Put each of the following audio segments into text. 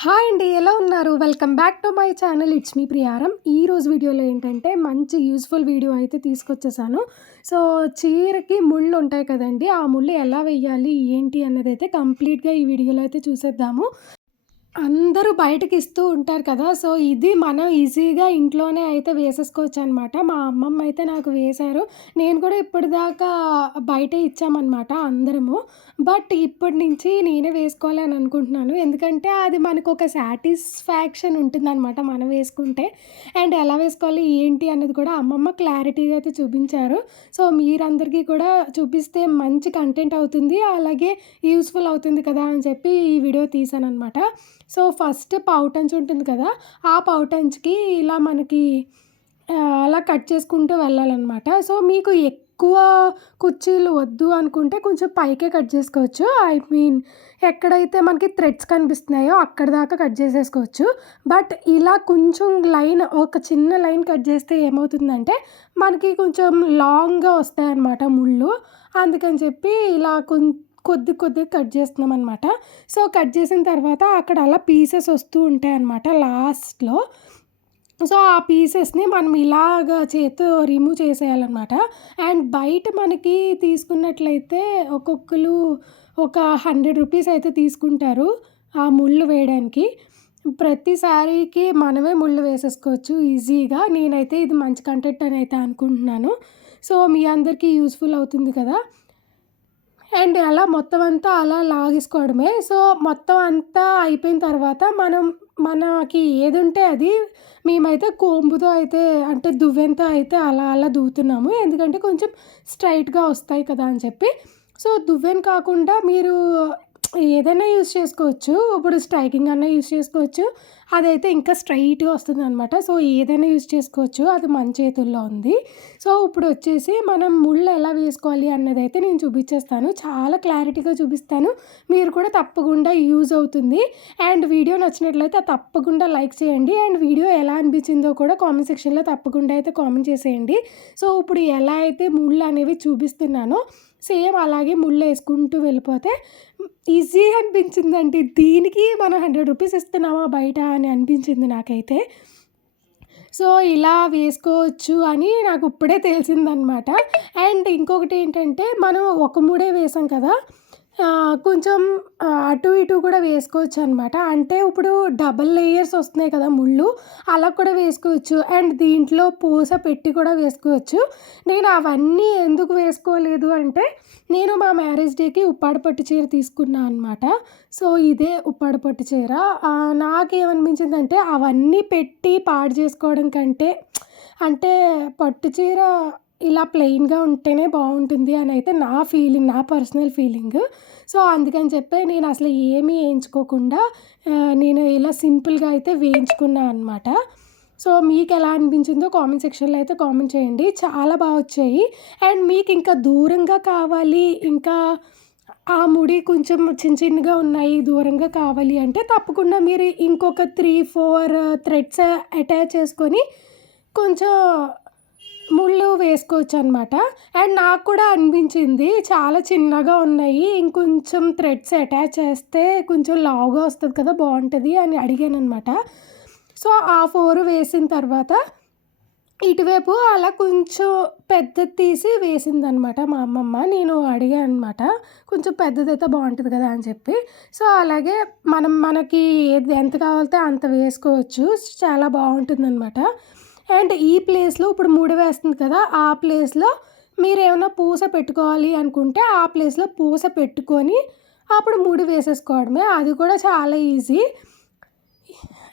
Hi అండి. ఎలా ఉన్నారు? Welcome back to my channel. It's me Priyaram. ఈరోజు వీడియోలో ఏంటంటే మంచి యూజ్‌ఫుల్ వీడియో అయితే తీసుకొచ్చేసాను. సో, చీరకి ముళ్ళు ఉంటాయి కదండీ! ఆ ముళ్ళు ఎలా వెయ్యాలి? ఏంటి? అన్నదైతే కంప్లీట్‌గా ఈ వీడియోలో అయితే చూసేద్దాము. అందరూ బయటకిస్తూ ఉంటారు కదా! సో, ఇది మనం ఈజీగా ఇంట్లోనే అయితే వేసేసుకోవచ్చనమాట. మా అమ్మమ్మ అయితే నాకు వేశారు. నేను కూడా ఇప్పటిదాకా బయటే ఇచ్చామనమాట అందరము. బట్ ఇప్పటి నుంచి నేనే వేసుకోవాలి అని అనుకుంటున్నాను. ఎందుకంటే అది మనకొక సాటిస్ఫాక్షన్ ఉంటుందనమాట మనం వేసుకుంటే. అండ్ ఎలా వేసుకోవాలి, ఏంటి అన్నది కూడా అమ్మమ్మ క్లారిటీగా అయితే చూపించారు. సో, మీరందరికీ కూడా చూపిస్తే మంచి కంటెంట్ అవుతుంది. అలాగే యూజ్‌ఫుల్ అవుతుంది కదా! అని చెప్పి ఈ వీడియో తీశాననమాట. సో, ఫస్ట్ పౌటంచ్ ఉంటుంది కదా! ఆ పౌటంచ్‌కి ఇలా మనకి అలా కట్ చేసుకుంటూ వెళ్ళాలనమాట. సో, మీకు ఎక్కువ కుర్చీలు వద్దు అనుకుంటే కొంచెం పైకే కట్ చేసుకోవచ్చు. ఐ మీన్ ఎక్కడైతే మనకి థ్రెడ్స్ కనిపిస్తున్నాయో అక్కడి దాకా కట్ చేసేసుకోవచ్చు. బట్ ఇలా కొంచెం లైన్ ఒక చిన్న లైన్ కట్ చేస్తే ఏమవుతుందంటే మనకి కొంచెం లాంగ్‌గా వస్తాయన్నమాట ముళ్ళు. అందుకని చెప్పి ఇలా కొద్దిగా కట్ చేస్తున్నామనమాట. సో, కట్ చేసిన తర్వాత అక్కడ అలా పీసెస్ వస్తూ ఉంటాయన్నమాట లాస్ట్‌లో. సో, ఆ పీసెస్‌ని మనం ఇలాగా చేత్తో రిమూవ్ చేసేయాలనమాట. అండ్ బయట మనకి తీసుకున్నట్లయితే ఒక్కొక్కళ్ళు ఒక రూ. 100 అయితే తీసుకుంటారు ఆ ముళ్ళు వేయడానికి. ప్రతి సారీకి మనమే ముళ్ళు వేసేసుకోవచ్చు ఈజీగా. నేనైతే ఇది మంచి కంటెంట్ అని అయితే అనుకుంటున్నాను. సో, మీ అందరికీ యూజ్‌ఫుల్ అవుతుంది కదా! అండ్ అలా మొత్తం అంతా అలా లాగేసుకోవడమే. సో, మొత్తం అంతా అయిపోయిన తర్వాత మనకి ఏదుంటే అది మేమైతే కోంబుతో అయితే అంటే దువ్వెనతో అయితే అలా దువ్వుతున్నాము. ఎందుకంటే కొంచెం స్ట్రెయిట్‌గా వస్తాయి కదా అని చెప్పి. సో, దువ్వెన కాకుండా మీరు ఏదైనా యూజ్ చేసుకోవచ్చు. ఇప్పుడు స్ట్రైకింగ్ అన్నా యూజ్ చేసుకోవచ్చు. అదైతే ఇంకా స్ట్రెయిట్‌గా వస్తుందనమాట. సో, ఏదైనా యూజ్ చేసుకోవచ్చు. అది మన చేతుల్లో ఉంది. సో, ఇప్పుడొచ్చేసి మనం ముళ్ళు ఎలా వేసుకోవాలి అన్నదైతే నేను చూపిచ్చేస్తాను. చాలా క్లారిటీగా చూపిస్తాను. మీరు కూడా తప్పకుండా యూజ్ అవుతుంది. అండ్ వీడియో నచ్చినట్లయితే తప్పకుండా లైక్ చేయండి. అండ్ వీడియో ఎలా అనిపించిందో కూడా కామెంట్ సెక్షన్‌లో తప్పకుండా అయితే కామెంట్ చేసేయండి. సో, ఇప్పుడు ఎలా అయితే ముళ్ళనేవి చూపిస్తున్నానో సేమ్ అలాగే ముళ్ళేసుకుంటూ వెళ్ళిపోతే ఈజీగా అనిపించిందండి. దీనికి మనం రూ. 100 ఇస్తున్నామా బయట అని అనిపించింది నాకైతే. సో, ఇలా వేసుకోవచ్చు అని నాకు ఇప్పుడే తెలిసిందనమాట. అండ్ ఇంకొకటేంటంటే మనం ఒక ముడే వేసాం కదా! కొంచెం అటు ఇటు కూడా వేసుకోవచ్చనమాట. అంటే ఇప్పుడు డబుల్ లేయర్స్ వస్తున్నాయి కదా ముళ్ళు, అలా కూడా వేసుకోవచ్చు. అండ్ దీంట్లో పూస పెట్టి కూడా వేసుకోవచ్చు. నేను అవన్నీ ఎందుకు వేసుకోలేదు అంటే, నేను మా మ్యారేజ్ డేకి ఉప్పాడ పట్టు చీర తీసుకున్నా అనమాట. సో, ఇదే ఉప్పాడ పట్టు చీర. నాకేమనిపించిందంటే అవన్నీ పెట్టి పాడు చేసుకోవడం కంటే అంటే పట్టు చీర ఇలా ప్లెయిన్‌గా ఉంటేనే బావుంటుంది అనైతే నా ఫీలింగ్. నా పర్సనల్ ఫీలింగు. సో, అందుకని చెప్పి నేనసలు ఏమీ ఏయించుకోకుండా నేను ఇలా సింపుల్‌గా అయితే వేయించుకున్నా అనమాట. సో, మీకెలా అనిపించిందో కామెంట్ సెక్షన్‌లో అయితే కామెంట్ చేయండి. చాలా వచ్చాయి. అండ్ మీకింకా దూరంగా కావాలి, ఇంకా ఆ ముడి కొంచెం చిన్నగా ఉన్నాయి, దూరంగా కావాలి అంటే తప్పకుండా మీరు ఇంకొక 3, 4 థ్రెడ్స్ అటాచ్ చేసుకొని కొంచెం ముళ్ళు వేసుకోవచ్చనమాట. అండ్ నాకు కూడా అనిపించింది చాలా చిన్నగా ఉన్నాయి. ఇంకొంచెం థ్రెడ్స్ అటాచ్ చేస్తే కొంచెం లావుగా వస్తది కదా! బావుంటది అని అడిగాననమాట. సో, ఆ 4 వేసిన తర్వాత ఇటువైపు అలా కొంచెం పెద్దది తీసి వేసిందనమాట మా అమ్మమ్మ. నేను అడిగాననమాట. కొంచెం పెద్దదైతే బావుంటది కదా! అని చెప్పి. సో, అలాగే మనకి ఏది ఎంత కావాలితే అంత వేసుకోవచ్చు. చాలా బావుంటుందనమాట. అండ్ ఈ ప్లేస్‌లో ఇప్పుడు ముడి వేస్తుంది కదా! ఆ ప్లేస్‌లో మీరేమన్నా పూస పెట్టుకోవాలి అనుకుంటే, ఆ ప్లేస్‌లో పూస పెట్టుకొని అప్పుడు ముడి వేసేసుకోవడమే. అది కూడా చాలా ఈజీ.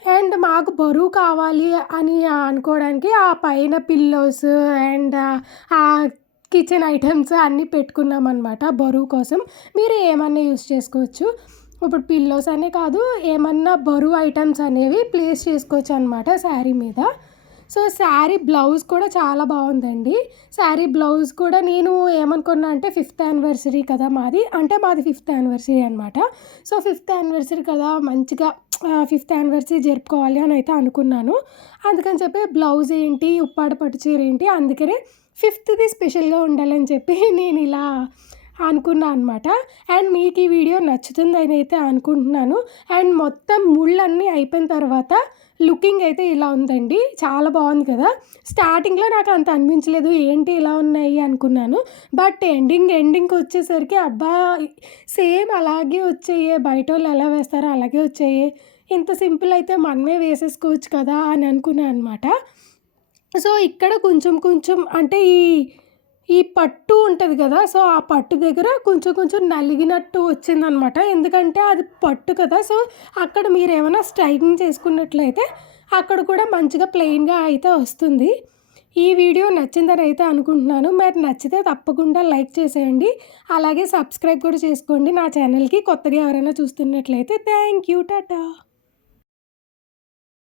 అండ్ మాకు బరువు కావాలి అని అనుకోవడానికి ఆ పైన పిల్లోస్ అండ్ ఆ కిచెన్ ఐటెమ్స్ అన్నీ పెట్టుకున్నామనమాట బరువు కోసం. మీరు ఏమన్నా యూజ్ చేసుకోవచ్చు. ఇప్పుడు పిల్లోస్ అనే కాదు, ఏమన్నా బరువు ఐటెమ్స్ అనేవి ప్లేస్ చేసుకోవచ్చనమాట శారీ మీద. సో, శారీ బ్లౌజ్ కూడా చాలా బావుందండి. శారీ బ్లౌజ్ కూడా నేను ఏమనుకున్నా అంటే 5th యానివర్సరీ కదా మాది. అంటే మాది 5th యానివర్సరీ అనమాట. సో, 5th యానివర్సరీ కదా మంచిగా 5th యానివర్సరీ జరుపుకోవాలి అని అయితే అనుకున్నాను. అందుకని చెప్పి బ్లౌజ్ ఏంటి, ఉప్పాడ పట్టు చీర ఏంటి, అందుకనే 5థ్‌ది స్పెషల్‌గా ఉండాలని చెప్పి నేనిలా అనుకున్నా అనమాట. అండ్ మీకు ఈ వీడియో నచ్చుతుందని అయితే అనుకుంటున్నాను. అండ్ మొత్తం ముళ్ళన్నీ అయిపోయిన తర్వాత లుకింగ్ అయితే ఇలా ఉందండి. చాలా బాగుంది కదా! స్టార్టింగ్‌లో నాకు అంత అనిపించలేదు. ఏంటి ఇలా ఉన్నాయి అనుకున్నాను. బట్ ఎండింగ్‌కి వచ్చేసరికి అబ్బా! సేమ్ అలాగే వచ్చాయే, బయటోళ్ళు ఎలా వేస్తారో అలాగే వచ్చాయే. ఇంత సింపుల్ అయితే మనమే వేసేసుకోవచ్చు కదా అని అనుకున్నా అనమాట. సో, ఇక్కడ కొంచెం కొంచెం అంటే ఈ పట్టు ఉంటది గదా! సో, ఆ పట్టు దగ్గర కొంచెం కొంచెం నలిగినట్టు వచ్చిందనమాట. ఎందుకంటే అది పట్టు కదా! సో, అక్కడ మీరేమైనా స్ట్రైకింగ్ చేసుకున్నట్లయితే అక్కడ కూడా మంచిగా ప్లెయిన్‌గా అయితే వస్తుంది. ఈ వీడియో నచ్చిందని అయితే అనుకుంటున్నాను. మరి నచ్చితే తప్పకుండా లైక్ చేసేయండి. అలాగే సబ్స్క్రైబ్ కూడా చేసుకోండి నా ఛానల్‌కి. కొత్తగా ఎవరైనా చూస్తున్నట్లయితే. Thank you. టాటా.